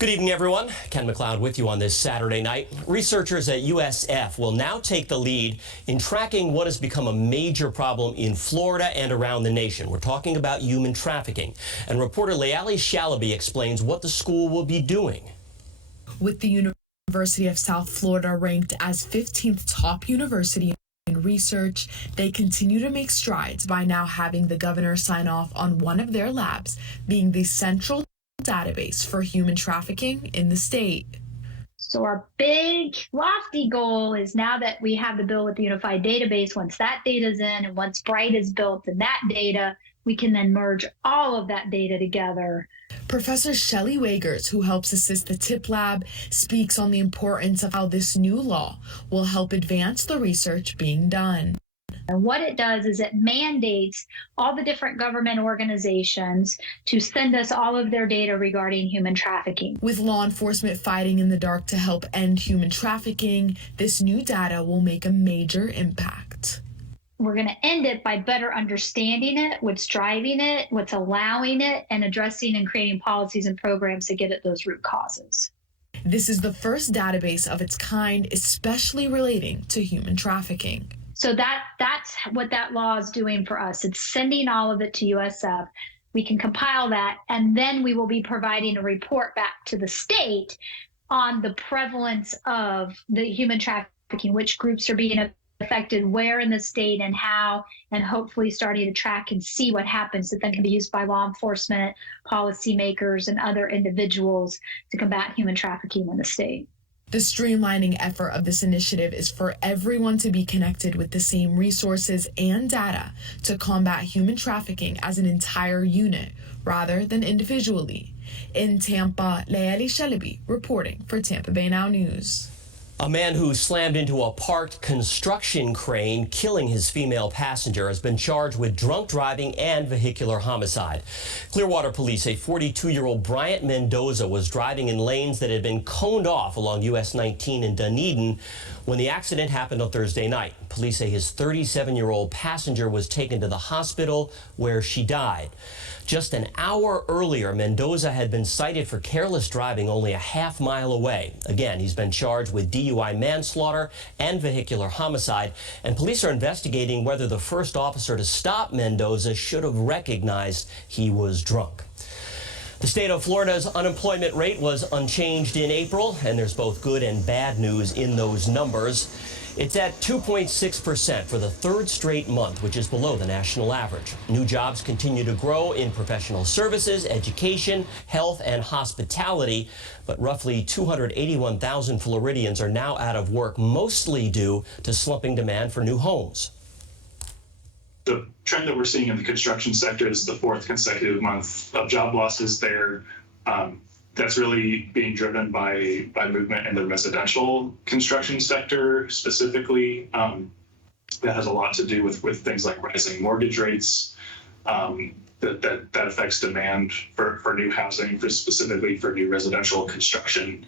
Good evening, everyone. Ken McLeod with you on this Saturday night. Researchers at USF will now take the lead in tracking what has become a major problem in Florida and around the nation. We're talking about human trafficking. And reporter Leali Shalaby explains what the school will be doing. With the University of South Florida ranked as 15th top university in research, they continue to make strides by now having the governor sign off on one of their labs being the central database for human trafficking in the state. So our big, lofty goal is now that we have the bill with the unified database, once that data is in and once BRIGHT is built and that data, we can then merge all of that data together. Professor Shelley Wagers, who helps assist the TIP lab, speaks on the importance of how this new law will help advance the research being done. And what it does is it mandates all the different government organizations to send us all of their data regarding human trafficking. With law enforcement fighting in the dark to help end human trafficking, this new data will make a major impact. We're going to end it by better understanding it, what's driving it, what's allowing it, and addressing and creating policies and programs to get at those root causes. This is the first database of its kind, especially relating to human trafficking. So that's what that law is doing for us. It's sending all of it to USF. We can compile that, and then we will be providing a report back to the state on the prevalence of the human trafficking, which groups are being affected, where in the state and how, and hopefully starting to track and see what happens that then can be used by law enforcement, policymakers, and other individuals to combat human trafficking in the state. The streamlining effort of this initiative is for everyone to be connected with the same resources and data to combat human trafficking as an entire unit rather than individually. In Tampa, Leali Shalaby reporting for Tampa Bay Now News. A man who slammed into a parked construction crane, killing his female passenger, has been charged with drunk driving and vehicular homicide. Clearwater police say 42-year-old Bryant Mendoza was driving in lanes that had been coned off along US 19 in Dunedin when the accident happened on Thursday night. Police say his 37-year-old passenger was taken to the hospital where she died. Just an hour earlier, Mendoza had been cited for careless driving only a half-mile away. Again, he's been charged with DUI manslaughter and vehicular homicide, and police are investigating whether the first officer to stop Mendoza should have recognized he was drunk. The state of Florida's unemployment rate was unchanged in April, and there's both good and bad news in those numbers. It's at 2.6% for the third straight month, which is below the national average. New jobs continue to grow in professional services, education, health, and hospitality, but roughly 281,000 Floridians are now out of work, mostly due to slumping demand for new homes. The trend that we're seeing in the construction sector is the fourth consecutive month of job losses there. That's really being driven by movement in the residential construction sector specifically. That has a lot to do with things like rising mortgage rates. That affects demand for new housing, specifically for new residential construction.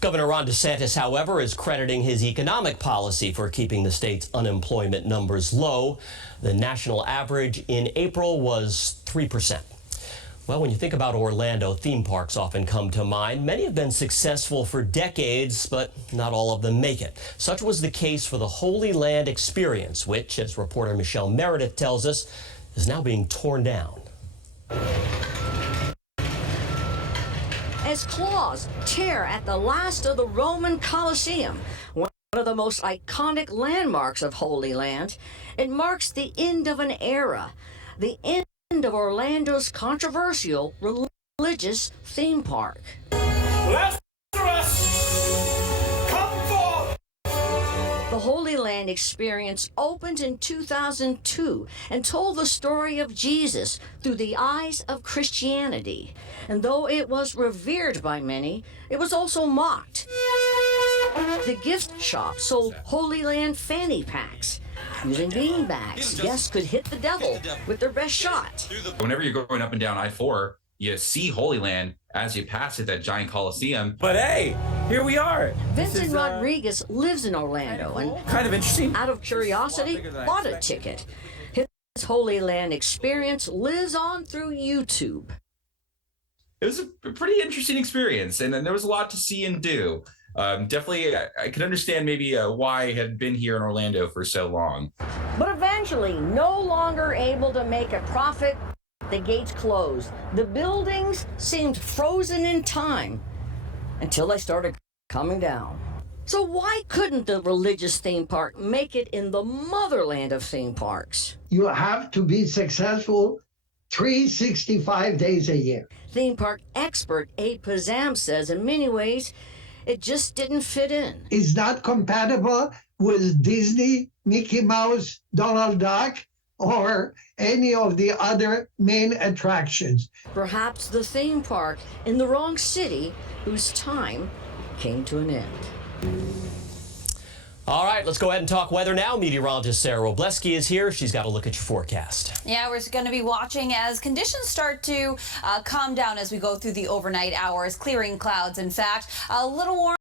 Governor Ron DeSantis, however, is crediting his economic policy for keeping the state's unemployment numbers low. The national average in April was 3%. Well, when you think about Orlando, theme parks often come to mind. Many have been successful for decades, but not all of them make it. Such was the case for the Holy Land experience, which, as reporter Michelle Meredith tells us, is now being torn down. As claws tear at the last of the Roman Colosseum, one of the most iconic landmarks of Holy Land, it marks the end of an era, the end of Orlando's controversial religious theme park. Lazarus, come forth! The Holy Land experience opened in 2002 and told the story of Jesus through the eyes of Christianity. And though it was revered by many, it was also mocked. The gift shop sold Holy Land fanny packs. Using beanbags, guests could hit the devil with their best shot. Whenever you're going up and down I-4, you see Holy Land as you pass it, that giant Coliseum. But hey, here we are. Vincent Rodriguez lives in Orlando and, kind of interesting, out of curiosity, bought a ticket. His Holy Land experience lives on through YouTube. it was a pretty interesting experience, and there was a lot to see and do. Definitely, I can understand maybe why I had been here in Orlando for so long. But eventually, no longer able to make a profit, the gates closed. The buildings seemed frozen in time until they started coming down. So why couldn't the religious theme park make it in the motherland of theme parks? You have to be successful 365 days a year. Theme park expert Abe Pazam says in many ways, it just didn't fit in. It's not compatible with Disney, Mickey Mouse, Donald Duck, or any of the other main attractions. Perhaps the theme park in the wrong city whose time came to an end. All right, let's go ahead and talk weather now. Meteorologist Sarah Robleski is here. She's got a look at your forecast. Yeah, we're going to be watching as conditions start to calm down as we go through the overnight hours, clearing clouds. In fact, a little warm.